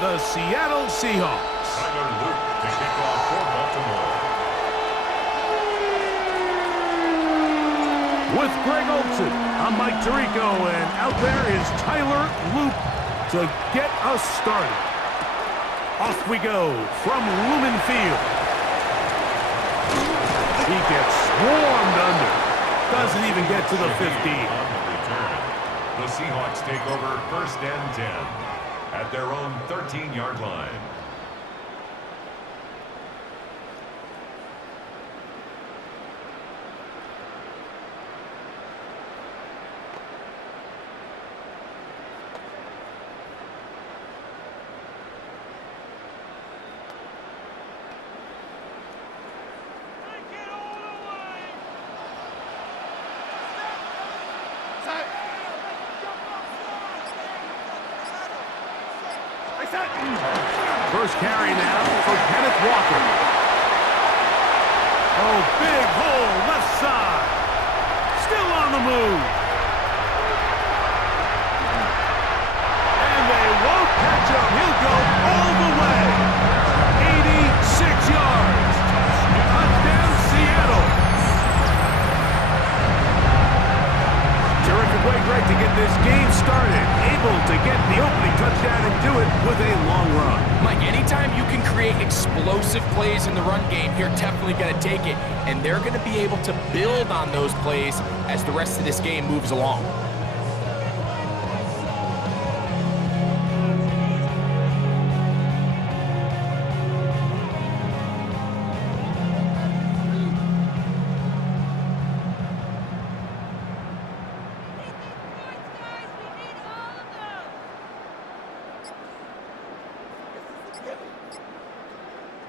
the Seattle Seahawks. Tyler Luke to kick off for Baltimore. With Greg Olsen, I'm Mike Tirico, and out there is Tyler Luke to get us started. Off we go from Lumen Field. He gets swarmed under. Doesn't even get to the 15. The Seahawks take over 1st and 10 at their own 13-yard line. First carry now for Kenneth Walker. Oh, big hole, left side. Still on the move. And they won't catch him. He'll go all the way. 86 yards. Touchdown, Seattle. Terrific way, Greg, to get this game started. Able to get the opening touchdown and do it with a long run. Mike, anytime you can create explosive plays in the run game, you're definitely going to take it. And they're going to be able to build on those plays as the rest of this game moves along.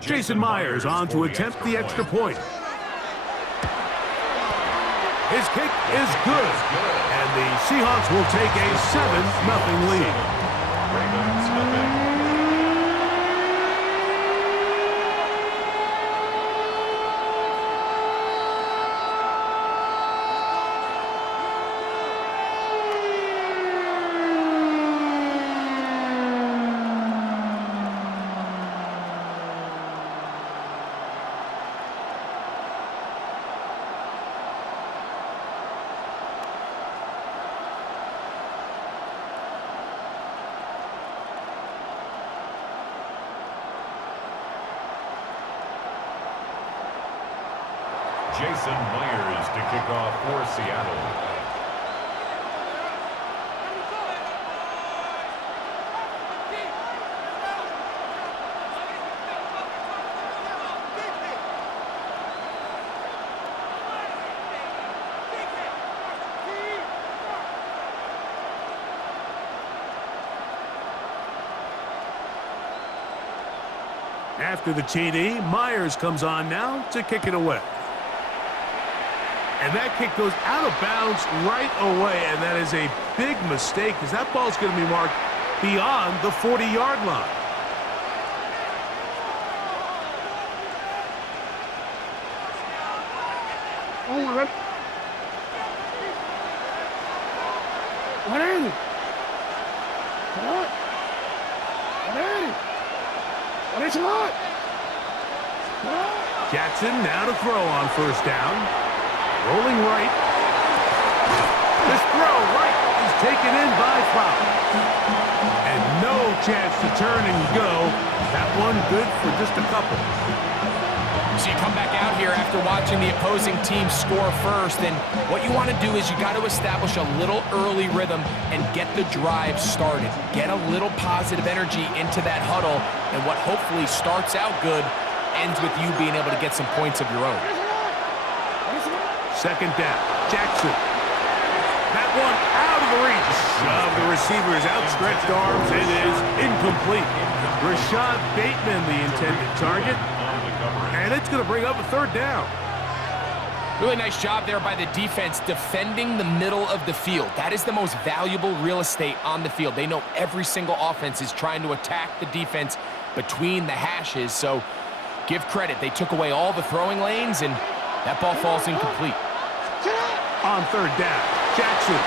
Jason Myers on to attempt the extra point. His kick is good, and the Seahawks will take a 7-0 lead. Ravens nothing. Jason Myers to kick off for Seattle. After the TD, Myers comes on now to kick it away. And that kick goes out of bounds right away, and that is a big mistake because that ball's going to be marked beyond the 40-yard line. What is it? What is it? Jackson now to throw on 1st down. Rolling right. This throw right is taken in by Flowers. And no chance to turn and go. That one good for just a couple. So you come back out here after watching the opposing team score first, and what you want to do is you got to establish a little early rhythm and get the drive started. Get a little positive energy into that huddle, and what hopefully starts out good ends with you being able to get some points of your own. 2nd down. Jackson. That one out of the reach of the receiver's outstretched arms. It is incomplete. Rashad Bateman, the intended target. And it's going to bring up a 3rd down. Really nice job there by the defense defending the middle of the field. That is the most valuable real estate on the field. They know every single offense is trying to attack the defense between the hashes. So give credit. They took away all the throwing lanes, and that ball falls incomplete. On 3rd down, Jackson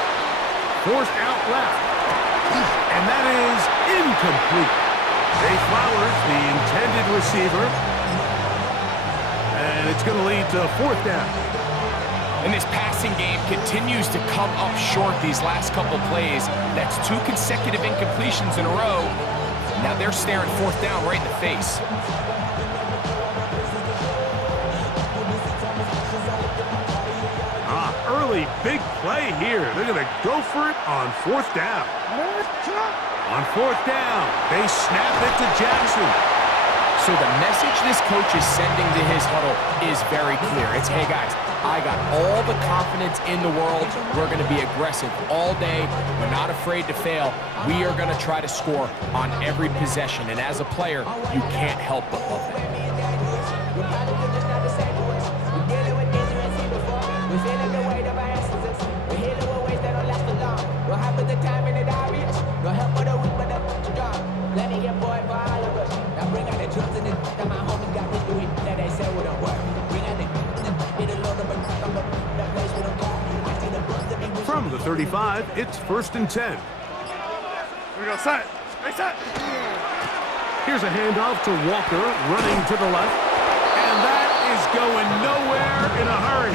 forced out left. And that is incomplete. the intended receiver. And it's going to lead to 4th down. And this passing game continues to come up short these last couple plays. That's 2 consecutive incompletions in a row. Now they're staring 4th down right in the face. Early big play here. They're going to go for it on 4th down. On 4th down, they snap it to Jackson. So the message this coach is sending to his huddle is very clear. It's, hey guys, I got all the confidence in the world. We're going to be aggressive all day. We're not afraid to fail. We are going to try to score on every possession. And as a player, you can't help but love that. From the 35, it's 1st and 10. Here we go, set. Hey, set. Here's a handoff to Walker, running to the left. And that is going nowhere in a hurry.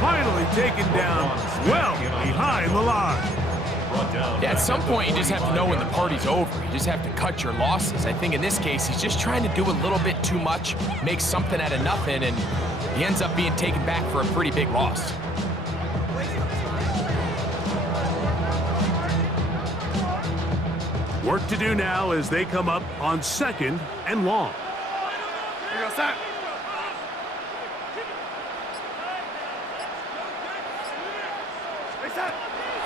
Finally taken down well behind the line. Yeah, at some point, you just have to know when the party's over. You just have to cut your losses. I think in this case, he's just trying to do a little bit too much, make something out of nothing, and he ends up being taken back for a pretty big loss. Work to do now as they come up on 2nd and long. Here we go, set. Hey, set.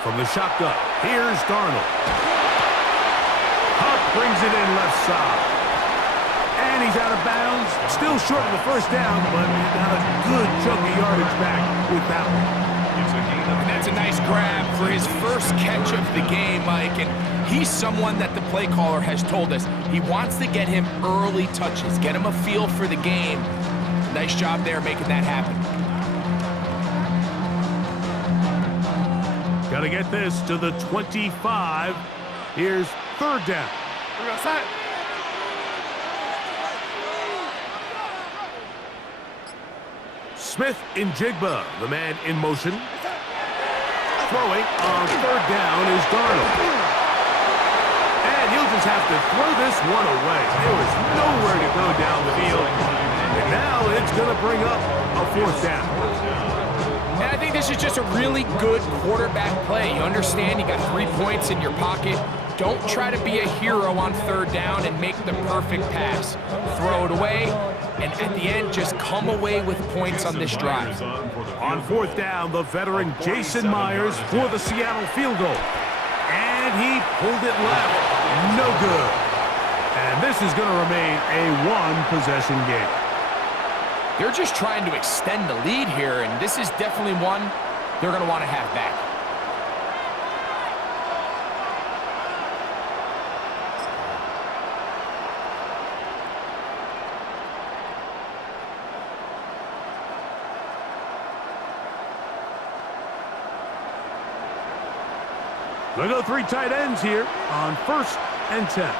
From the shotgun, here's Darnold. Huck brings it in left side. And he's out of bounds. Still short of the 1st down, but he got a good chunk of yardage back with that one. And that's a nice grab for his first catch of the game, Mike. And he's someone that the play caller has told us he wants to get him early touches, get him a feel for the game. Nice job there making that happen. Got to get this to the 25. Here's 3rd down. Here we go, set. Smith in Jigba, the man in motion. Throwing on 3rd down is Darnold. And he'll just have to throw this one away. There was nowhere to go down the field. And now it's going to bring up a 4th down. And I think this is just a really good quarterback play. You understand you got 3 points in your pocket. Don't try to be a hero on 3rd down and make the perfect pass. Throw it away, and at the end, just come away with points on this drive. On 4th down, the veteran Jason Myers for the Seattle field goal. And he pulled it left. No good. And this is going to remain a 1-possession game. They're just trying to extend the lead here, and this is definitely one they're going to want to have back. They'll go 3 tight ends here on 1st and 10.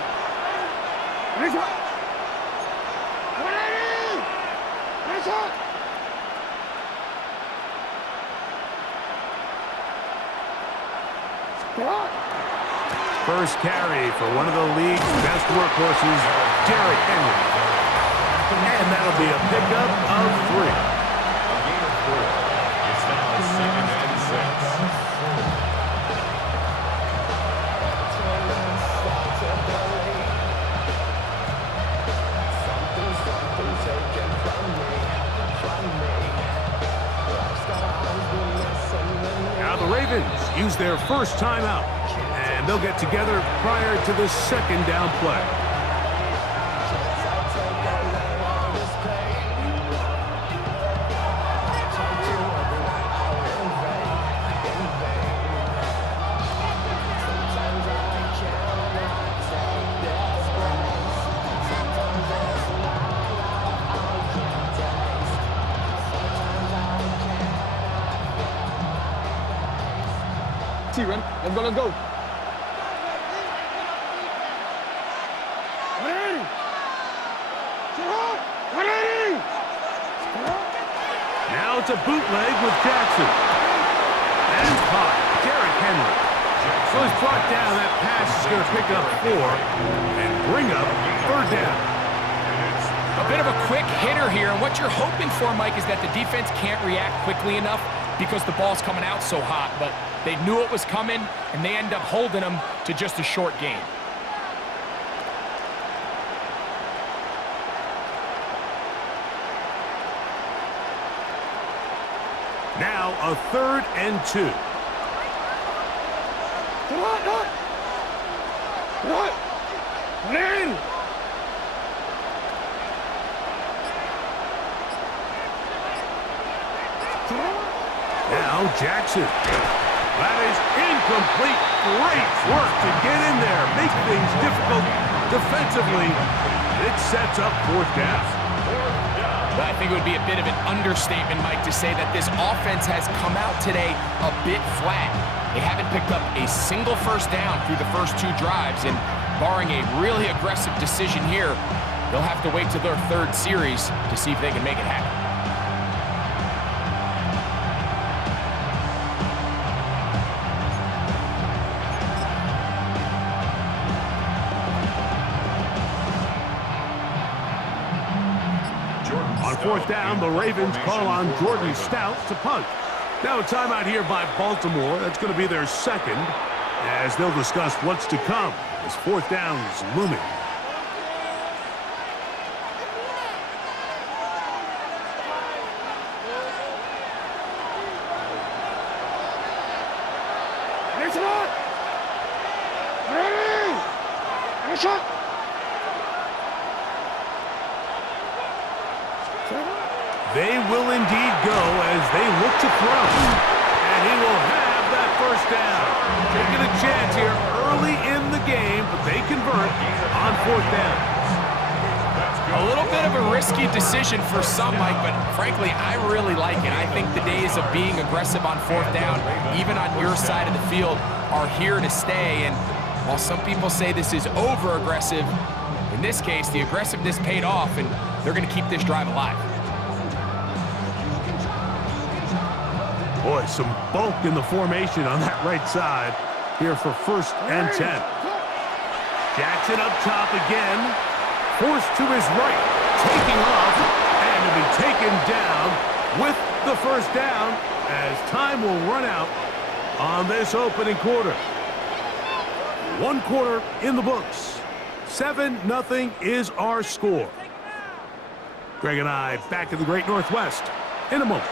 First carry for one of the league's best workhorses, Derrick Henry. And that'll be a pickup of 3. A gain of 4. It's now 2nd and 6. Now the Ravens use their first timeout, and they'll get together prior to the 2nd down play. T-Ren, let's go. it's a bootleg with Jackson. And caught. Derrick Henry. So he's brought down. That pass is going to pick up 4 and bring up 3rd down. A bit of a quick hitter here, and what you're hoping for, Mike, is that the defense can't react quickly enough because the ball's coming out so hot, but they knew it was coming, and they end up holding them to just a short gain. Now a 3rd and 2. What? Man! Now Jackson. That is incomplete. Great work to get in there. Make things difficult defensively. It sets up 4th down. I think it would be a bit of an understatement, Mike, to say that this offense has come out today a bit flat. They haven't picked up a single 1st down through the first 2 drives, and barring a really aggressive decision here, they'll have to wait to their 3rd series to see if they can make it happen. On 4th down, the Ravens call on Jordan Stout to punt. Now a timeout here by Baltimore. That's going to be their 2nd, as they'll discuss what's to come as 4th down is looming. Next one! Ready! Next one! They will indeed go as they look to throw. And he will have that 1st down. Taking a chance here early in the game, but they convert on 4th down. A little bit of a risky decision for some, Mike, but frankly, I really like it. I think the days of being aggressive on 4th down, even on your side of the field, are here to stay. And while some people say this is over-aggressive, in this case, the aggressiveness paid off, and they're going to keep this drive alive. Boy, some bulk in the formation on that right side here for 1st and 10. Jackson up top again. Forced to his right. Taking off. And to be taken down with the 1st down as time will run out on this opening quarter. 1 quarter in the books. 7-0 is our score. Greg and I back in the Great Northwest in a moment.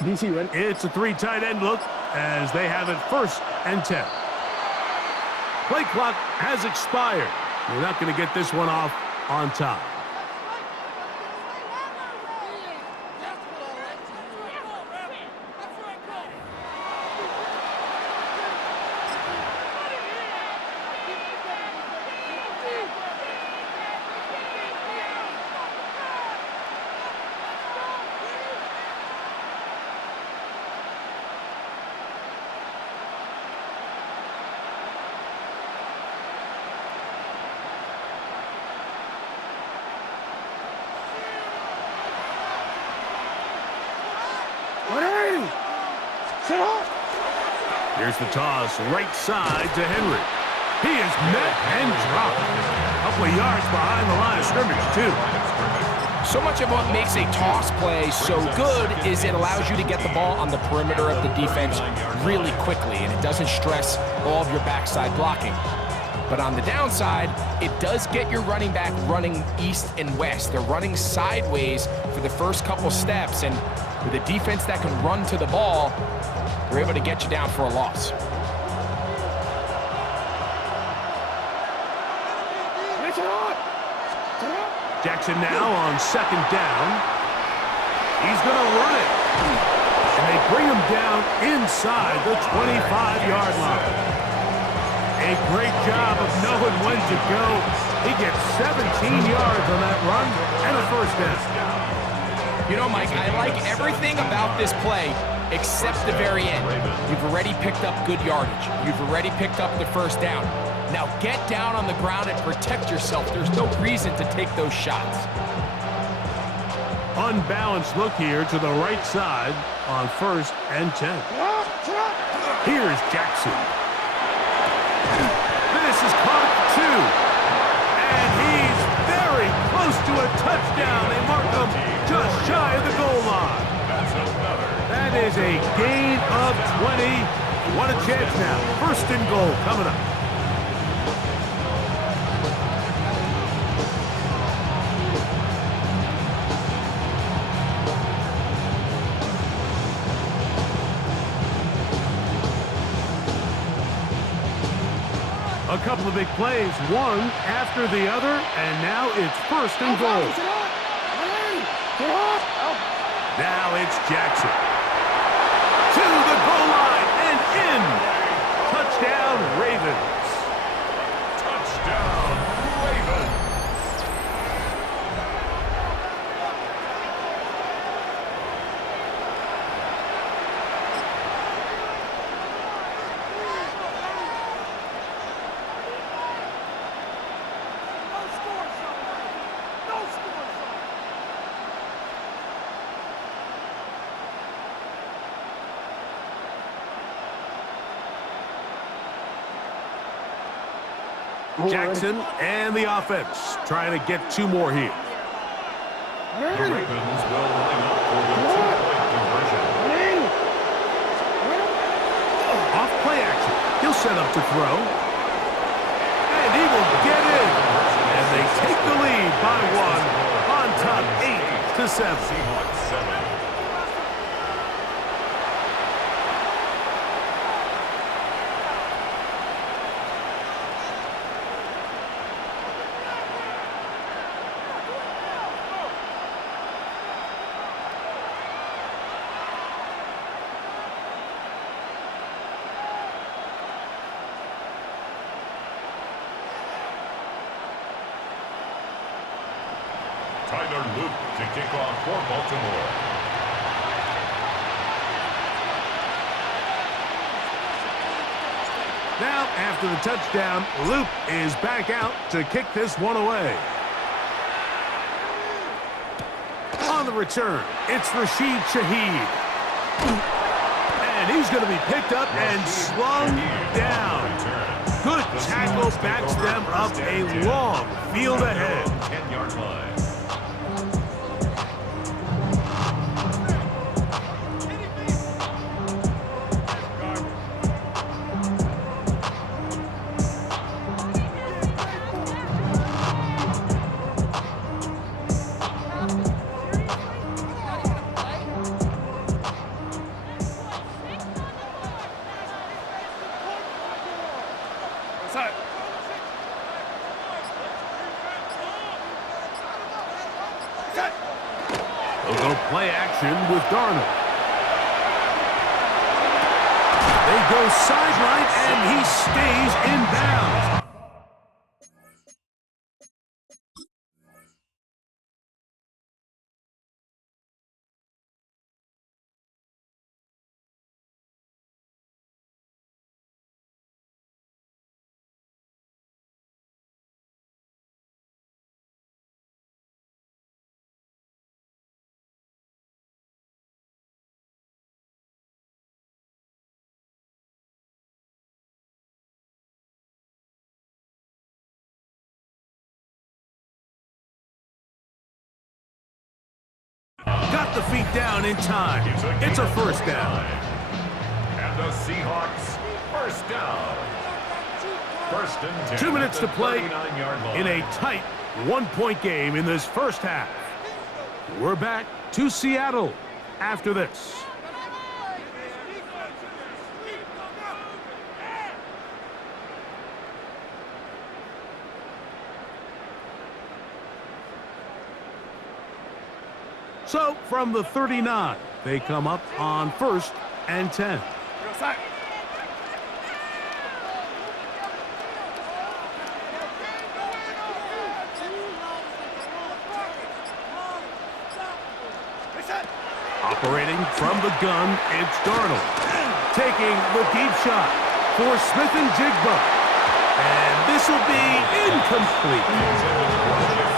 DC, ready? It's a 3 tight end look as they have it 1st and 10. Play clock has expired. They're not going to get this one off on time. Here's the toss, right side to Henry. He is met and dropped. A couple of yards behind the line of scrimmage, too. So much of what makes a toss play so good is it allows you to get the ball on the perimeter of the defense really quickly, and it doesn't stress all of your backside blocking. But on the downside, it does get your running back running east and west. They're running sideways for the first couple steps, and with a defense that can run to the ball, they're able to get you down for a loss. Jackson now on second down. He's going to run it. And they bring him down inside the 25-yard line. A great job of knowing when to go. He gets 17 yards on that run and a first down. You know, Mike, I like everything about this play except the very end. You've already picked up good yardage. You've already picked up the first down. Now get down on the ground and protect yourself. There's no reason to take those shots. Unbalanced look here to the right side on 1st and 10. Here's Jackson. This is caught at 2. And he's very close to a touchdown. They mark him just shy of the goal line. That is a gain of 20. What a chance now. 1st and goal coming up. A couple of big plays, one after the other, and now it's 1st and goal. Now it's Jackson. To the goal line and in. Touchdown, Ravens. Touchdown, Ravens. Jackson and the offense trying to get 2 more here. The Ravens will line up for the 2-point conversion. Off play action. He'll set up to throw. And he will get in. And they take the lead by 1 on top 8-7. Seahawks 7. Tyler Luke to kick off for Baltimore. Now, after the touchdown, Luke is back out to kick this one away. On the return, it's Rashid Shaheed. And he's going to be picked up and slung down. Good tackle backs them up a long field ahead. 10-yard line. They'll go play action with Darnold. They go sideline, and he stays in bounds. Got the feet down in time. It's a first down. And the Seahawks first down. First and 10. 2 minutes to play 39-yard line. in a tight one-point game in this first half. We're back to Seattle after this. So, from the 39, they come up on 1st and 10. Operating from the gun, it's Darnold. Taking the deep shot for Smith and Jigba. And this will be incomplete.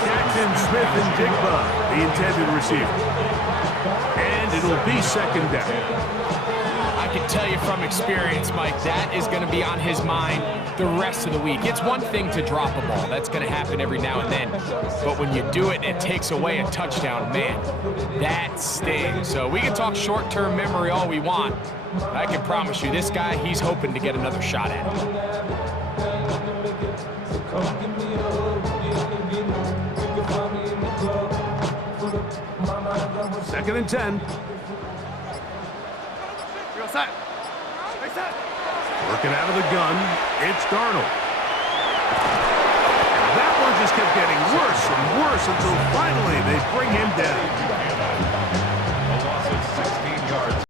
Jackson, Smith, and Jigba, the intended receiver. And it'll be second down. I can tell you from experience, Mike, that is going to be on his mind the rest of the week. It's one thing to drop a ball. That's going to happen every now and then. But when you do it and it takes away a touchdown, man, that stings. So we can talk short-term memory all we want. But I can promise you, this guy, he's hoping to get another shot at it. Second and 10. Working out of the gun, it's Darnold. And that one just kept getting worse and worse until finally they bring him down. A loss of 16 yards.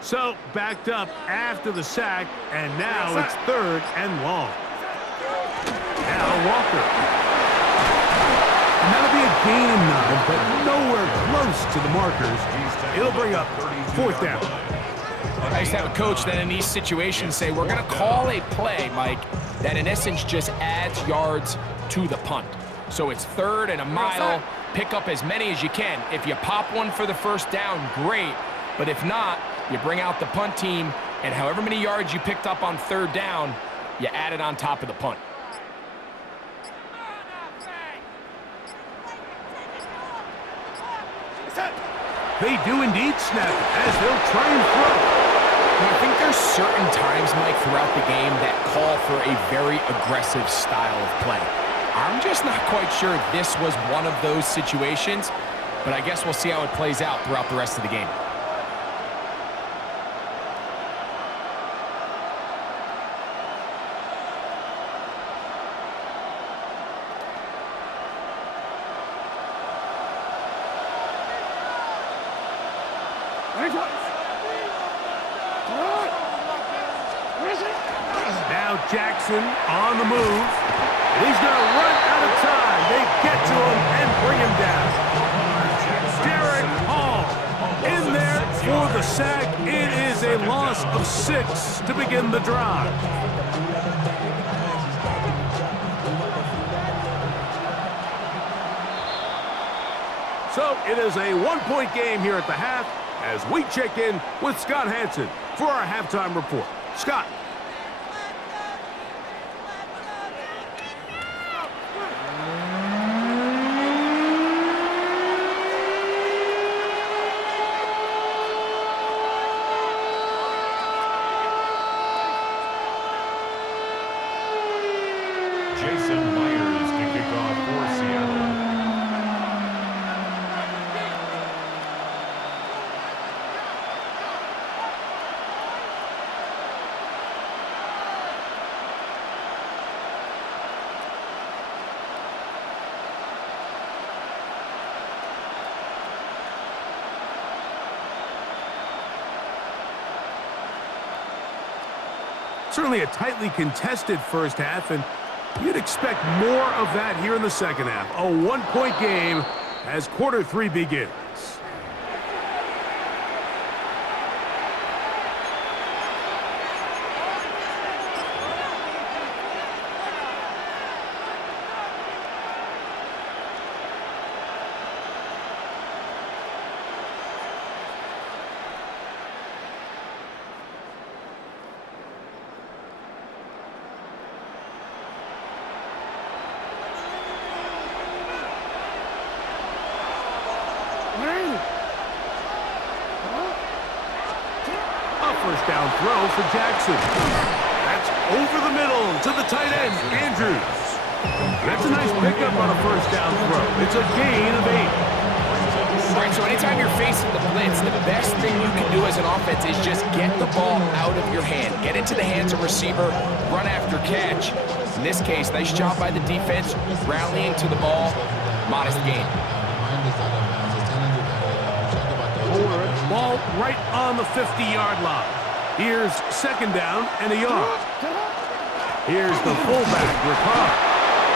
So, backed up after the sack, and now it's 3rd and long. Now Walker. And that'll be a gain of 9, but nowhere close to the markers. It'll bring up 4th down. I used to have a coach that in these situations say, we're going to call a play, Mike, that in essence just adds yards to the punt. So it's 3rd and a mile. Pick up as many as you can. If you pop one for the first down, great. But if not, you bring out the punt team, and however many yards you picked up on 3rd down, you add it on top of the punt. They do indeed snap it as they'll try and throw. I think there's certain times, Mike, throughout the game that call for a very aggressive style of play. I'm just not quite sure this was one of those situations, but I guess we'll see how it plays out throughout the rest of the game. Now Jackson on the move. He's going to run out of time. They get to him and bring him down. Derek Hall in there for the sack. It is a loss of 6 to begin the drive. So it is a one-point game here at the half as we check in with Scott Hansen for our halftime report. Scott. Jason Myers to kick off for Seattle. Certainly a tightly contested first half, and you'd expect more of that here in the second half. A one-point game as quarter 3 begins. down throw for Jackson. That's over the middle to the tight end, Andrews. That's a nice pickup on a first down throw. It's a gain of 8. All right, so anytime you're facing the blitz, the best thing you can do as an offense is just get the ball out of your hand. Get into the hands of receiver, run after catch. In this case, nice job by the defense, rallying to the ball. Modest gain. Ball right on the 50-yard line. Here's second down and a yard. Here's the fullback, Ricard.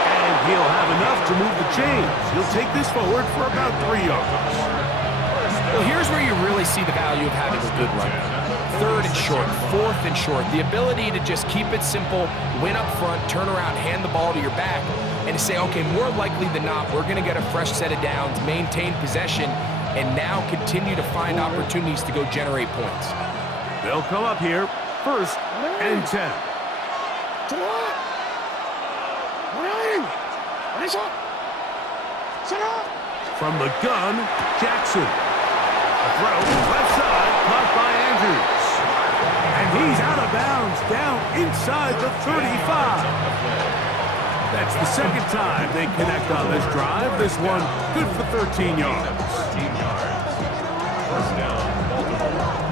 And he'll have enough to move the chains. He'll take this forward for about 3 yards. Well, here's where you really see the value of having a good run. Third and short, fourth and short. The ability to just keep it simple, win up front, turn around, hand the ball to your back, and to say, okay, more likely than not, we're going to get a fresh set of downs, maintain possession, and now continue to find opportunities to go generate points. They'll come up here, first and 10. From the gun, Jackson. A throw, left side, caught by Andrews. And he's out of bounds, down inside the 35. That's the second time they connect on this drive. This one good for 13 yards. 13 yards. First down, Baltimore.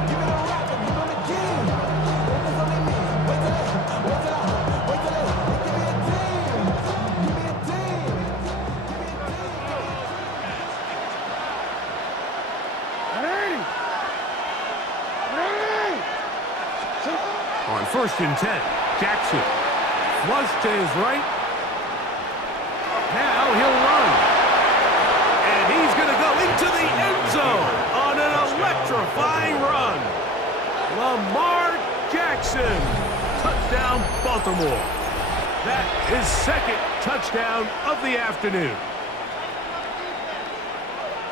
On first and 10, Jackson. Flush to his right. Now he'll run. And he's going to go into the end zone on an electrifying run. Lamar Jackson. Touchdown, Baltimore. That is second touchdown of the afternoon.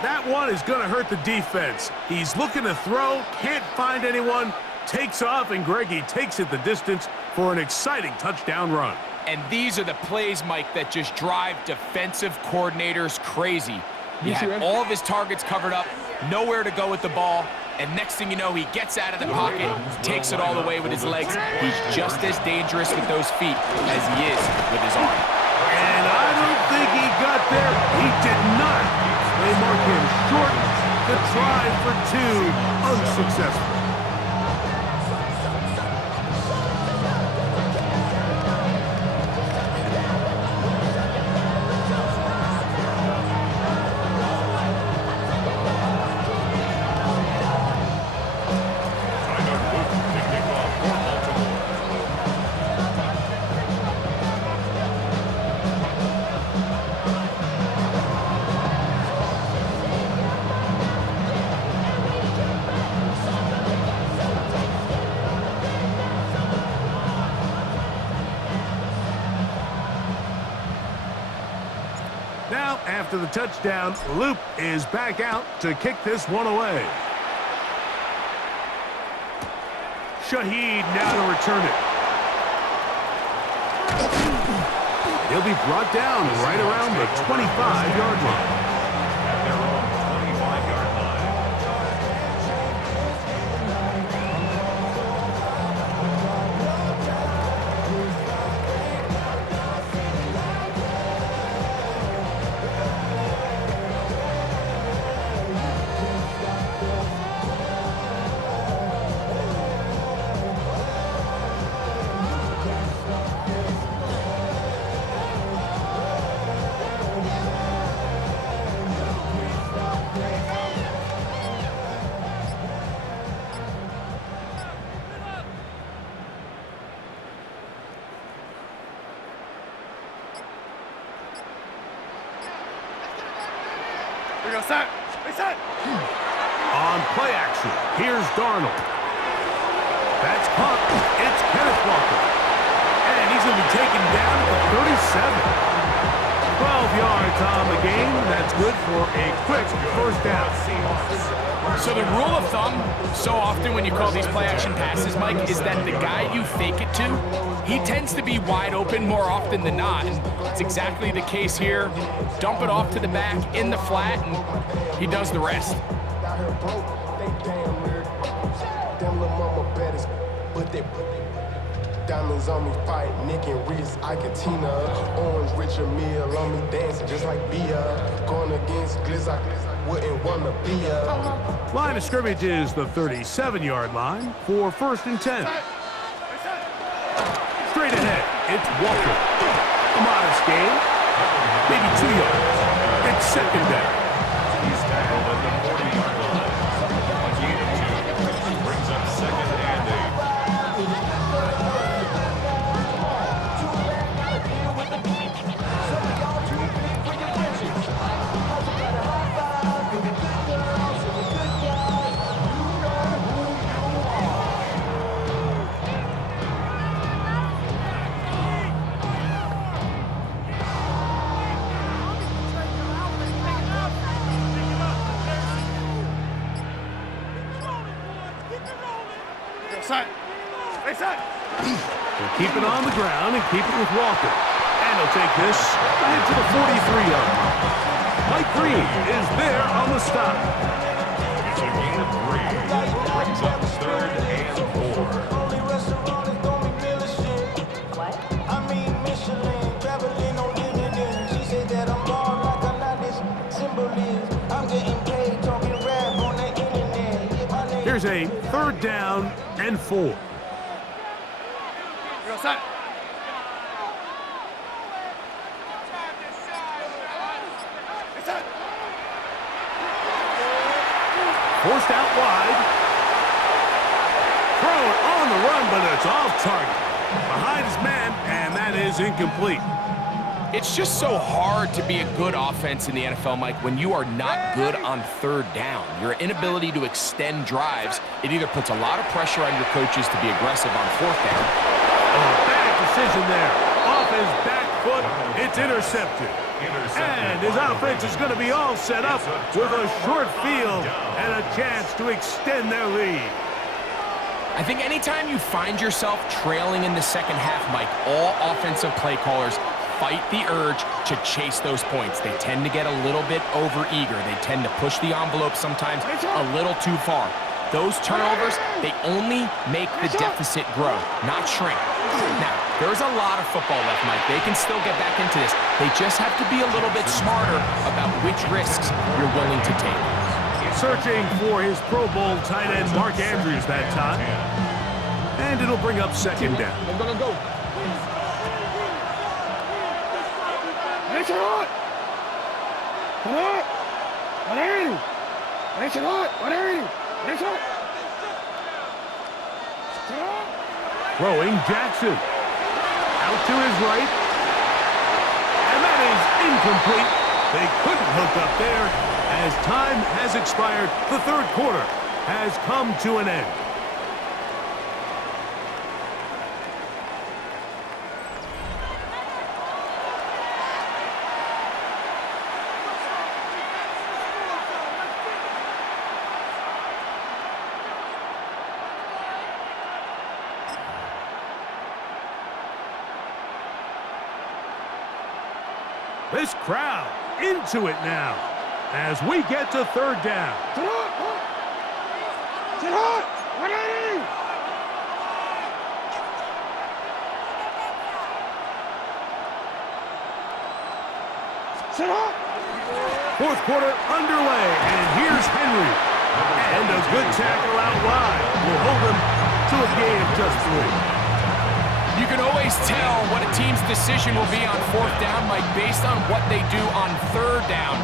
That one is going to hurt the defense. He's looking to throw, can't find anyone, takes off, and Greggy takes it the distance for an exciting touchdown run. And these are the plays, Mike, that just drive defensive coordinators crazy. He had all of his targets covered up, nowhere to go with the ball, and next thing you know, he gets out of the pocket, takes it all the way with his legs. He's just as dangerous with those feet as he is with his arm. And I don't think he got there. He did not. They mark him short. The try for 2, unsuccessful. Now, after the touchdown, Loop is back out to kick this one away. Shaheed now to return it. He'll be brought down right around the 25-yard line. At their own 25-yard line. On play action, here's Darnold. That's caught. It's Kenneth Walker. And he's going to be taken down at the 37. 12 yards on the game. That's good for a quick first down. So the rule of thumb, so often when you call these play-action passes, Mike, is that the guy you fake it to, he tends to be wide open more often than not. And it's exactly the case here. Dump it off to the back in the flat, and he does the rest. But they diamonds on me fight, neck and wrist, I can Tina. Orange Richard Mill on me dancing just like Bia. Going against Gliss, I wouldn't wanna be a. Line of scrimmage is the 37-yard line for 1st and 10. Straight ahead, it's Walker. A modest gain, maybe 2 yards. It's 2nd down. He's tackled at the 40-yard line. A gain of 2 brings up 2nd and 8. He'll keep it on the ground and keep it with Walker. And he'll take this into the 43-yard line. Mike Green is there on the stop. It's a gain of 3. Brings up 3rd and 4. Here's a 3rd down and 4. Forced out wide. Throw it on the run, but it's off target. Behind his man, and that is incomplete. It's just so hard to be a good offense in the NFL, Mike, when you are not good on 3rd down. Your inability to extend drives, it either puts a lot of pressure on your coaches to be aggressive on 4th down. Bad decision there. Off his back foot, it's intercepted. And his offense is going to be all set up with a short field and a chance to extend their lead. I think anytime you find yourself trailing in the 2nd half, Mike, all offensive play callers fight the urge to chase those points. They tend to get a little bit overeager. They tend to push the envelope sometimes a little too far. Those turnovers, they only make the deficit grow, not shrink. Now, there's a lot of football left, Mike. They can still get back into this. They just have to be a little bit smarter about which risks you're willing to take. Searching for his Pro Bowl tight end Mark Andrews that time. And it'll bring up 2nd down. I'm gonna go. It's hot. Come on. Whatever. It's hot. Whatever. It's hot. Throwing Jackson. Out to his right. And that is incomplete. They couldn't hook up there. As time has expired, the 3rd quarter has come to an end. This crowd into it now as we get to 3rd down. Sit hot. Whatever. Sit hot. 4th quarter underway, and here's Henry. And a good tackle out wide will hold him to a gain of just 3. You can always tell what a team's decision will be on 4th down, Mike, based on what they do on 3rd down.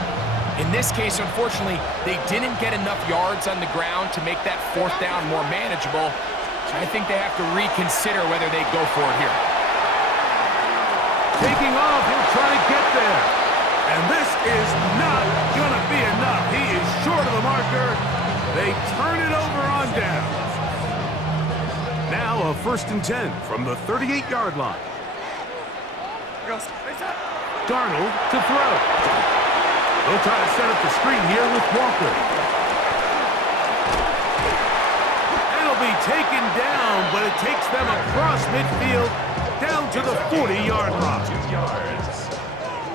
In this case, unfortunately, they didn't get enough yards on the ground to make that 4th down more manageable. So I think they have to reconsider whether they go for it here. Taking off, he'll try to get there. And this is not going to be enough. He is short of the marker. They turn it over on down. Now a 1st and 10 from the 38-yard line. Darnold to throw. They'll try to set up the screen here with Walker. It'll be taken down, but it takes them across midfield down to the 40-yard line. 2 yards.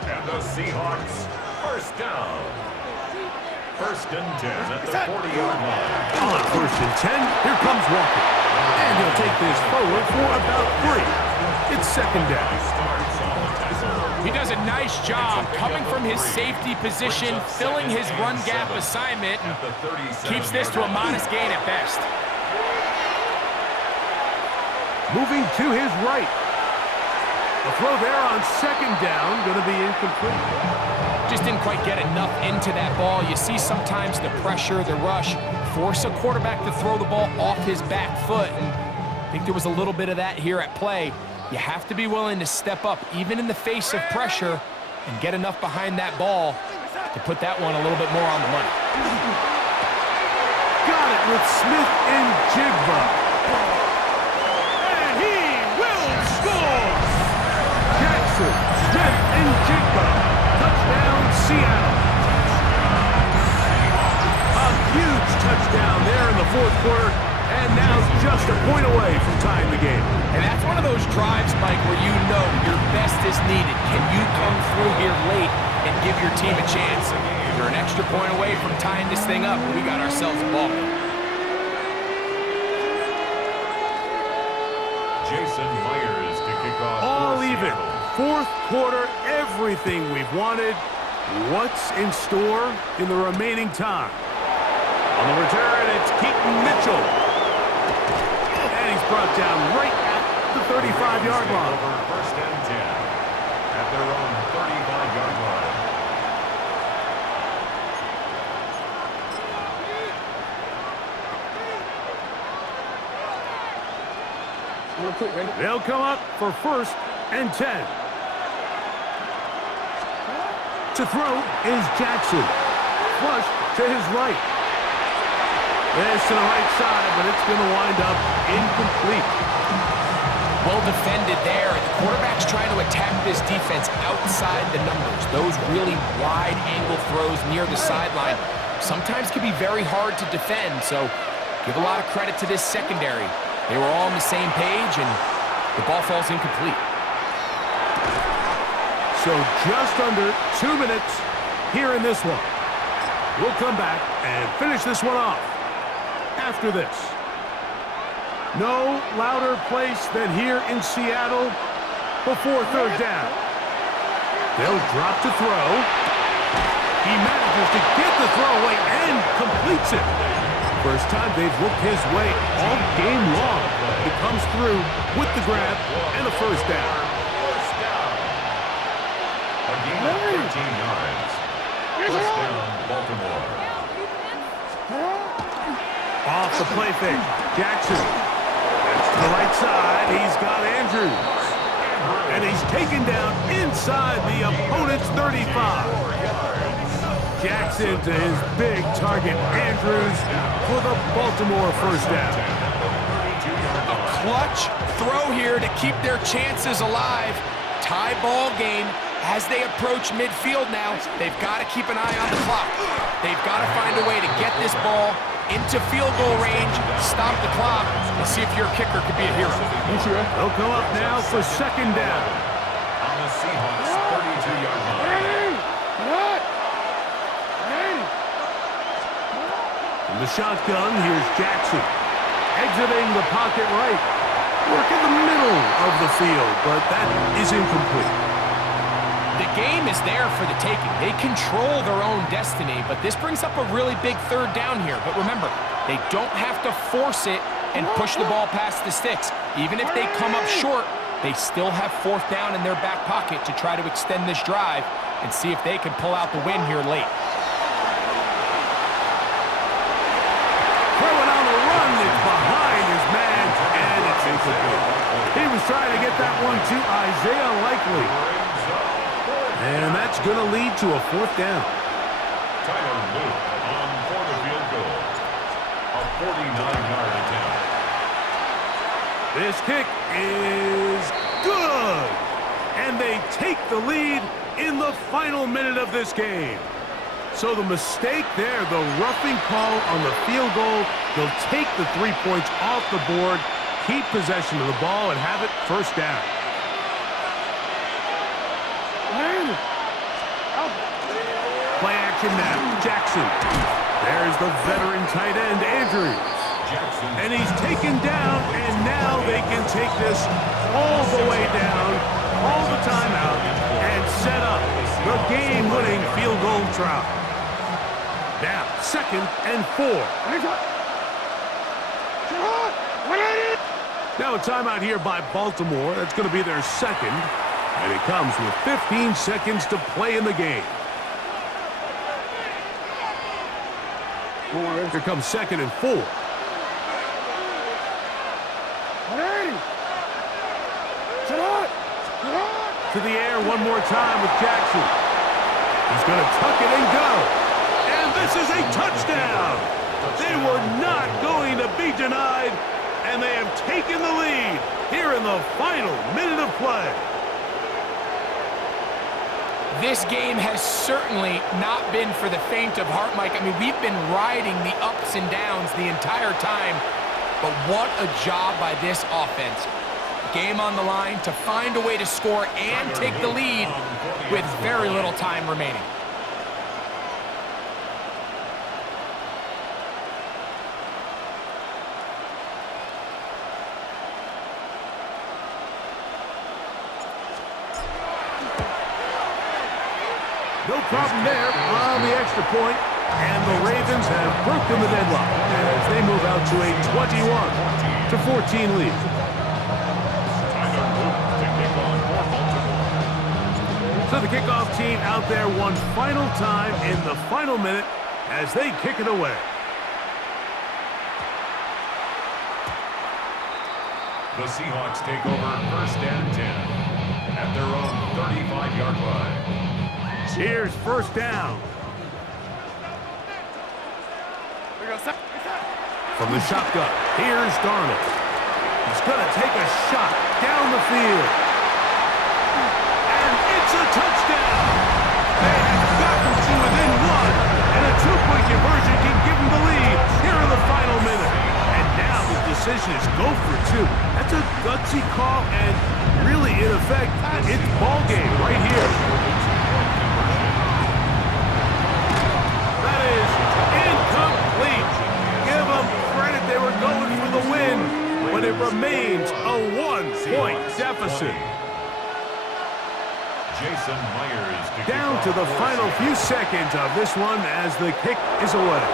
And the Seahawks, 1st down. First and 10 at the 40-yard line. On first and 10, here comes Walker. And he'll take this forward for about 3. It's second down. He does a nice job coming from his safety position, filling his run gap assignment, and keeps this to a modest gain at best. Moving to his right. The throw there on second down, going to be incomplete. Just didn't quite get enough into that ball. You see sometimes the pressure, the rush, force a quarterback to throw the ball off his back foot. And I think there was a little bit of that here at play. You have to be willing to step up, even in the face of pressure, and get enough behind that ball to put that one a little bit more on the money. Got it with Smith and Jigba. And he will score! Jackson, Smith, and Jigba. Touchdown, Seattle. A huge touchdown there in the fourth quarter, and now just a point away from tying the game. And that's one of those drives, Mike, where you know your best is needed. Can you come through here late and give your team a chance? You're an extra point away from tying this thing up. We got ourselves a ball game. Jason Myers to kick off. All even. Fourth quarter, everything we've wanted. What's in store in the remaining time? On the return, it's Keaton Mitchell. And he's brought down right at the 35-yard line. First and 10 at their own 35-yard line. They'll come up for first and 10. To throw is Jackson. Flush to his right. This to the right side, but it's going to wind up incomplete. Well defended there. The quarterback's trying to attack this defense outside the numbers. Those really wide angle throws near the sideline sometimes can be very hard to defend, so give a lot of credit to this secondary. They were all on the same page, and the ball falls incomplete. So just under 2 minutes here in this one. We'll come back and finish this one off after this. No louder place than here in Seattle before third down. They'll drop to throw. He manages to get the throw away and completes it. First time they've looked his way all game long. He comes through with the grab and the first down. A gain of 13 yards. First down, Baltimore. Off the play fake. Jackson. That's to the right side. He's got Andrews. And he's taken down inside the opponent's 35. Jackson to his big target, Andrews, for the Baltimore first down. A clutch throw here to keep their chances alive. Tie ball game. As they approach midfield now, they've got to keep an eye on the clock. They've got to find a way to get this ball into field goal range, stop the clock, and see if your kicker could be a hero. They'll come up now for second down. On the Seahawks' 32-yard line. From the shotgun, here's Jackson. Exiting the pocket right. Work in the middle of the field, but that is incomplete. The game is there for the taking. They control their own destiny, but this brings up a really big third down here. But remember, they don't have to force it and push the ball past the sticks. Even if they come up short, they still have fourth down in their back pocket to try to extend this drive and see if they can pull out the win here late. Throwing on the run, it's behind his man, and it's incomplete. He was trying to get that one to Isaiah Likely. And that's going to lead to a fourth down. Tyler Luke on for the field goal. A 49-yard attempt. This kick is good. And they take the lead in the final minute of this game. So the mistake there, the roughing call on the field goal, they'll take the 3 points off the board, keep possession of the ball, and have it first down. Play action action now. Jackson. There's the veteran tight end, Andrews. Jackson. And he's taken down, and now they can take this all the way down, call the timeout, and set up the game-winning field goal try. Now, 2nd and 4. Now a timeout here by Baltimore. That's going to be their 2nd. And it comes with 15 seconds to play in the game. Here comes 2nd and 4. To the air one more time with Jackson. He's going to tuck it and go. And this is a touchdown. They were not going to be denied, and they have taken the lead here in the final minute of play. This game has certainly not been for the faint of heart, Mike. I mean, we've been riding the ups and downs the entire time, but what a job by this offense. Game on the line to find a way to score and take the lead with very little time remaining. No problem there on the extra point, and the Ravens have broken the deadlock as they move out to a 21-14 lead. So the kickoff team out there one final time in the final minute as they kick it away. The Seahawks take over 1st and 10 at their own 35-yard line. Here's 1st down. From the shotgun, here's Darnold. He's going to take a shot down the field. It's a touchdown. They have gotten to within 1, and a 2-point conversion can give them the lead here in the final minute. And now the decision is go for 2. That's a gutsy call, and really, in effect, it's ball game right here. That is incomplete. Give them credit. They were going for the win, but it remains a 1-point deficit. Jason Myers down to the final few seconds of this one as the kick is away.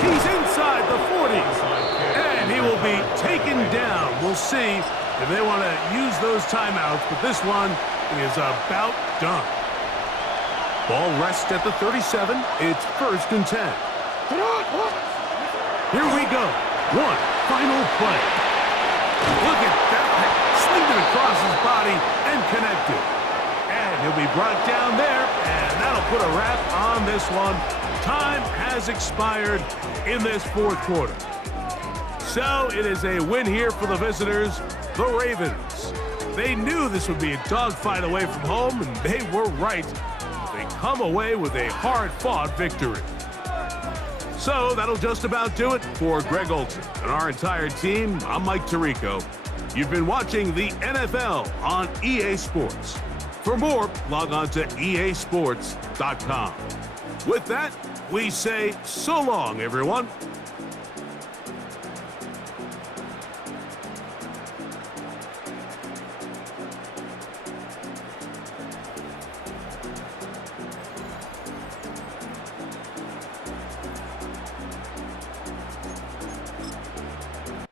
He's inside the 40, and he will be taken down. We'll see if they want to use those timeouts, but this one is about done. Ball rests at the 37. It's 1st and 10. Here we go. One final play. Look at that. Slinged it across his body and connected. He'll be brought down there, and that'll put a wrap on this one. Time has expired in this 4th quarter. So it is a win here for the visitors, the Ravens. They knew this would be a dogfight away from home, and they were right. They come away with a hard-fought victory. So that'll just about do it for Greg Olson and our entire team. I'm Mike Tirico. You've been watching the NFL on EA Sports. For more, log on to easports.com. With that, we say so long, everyone.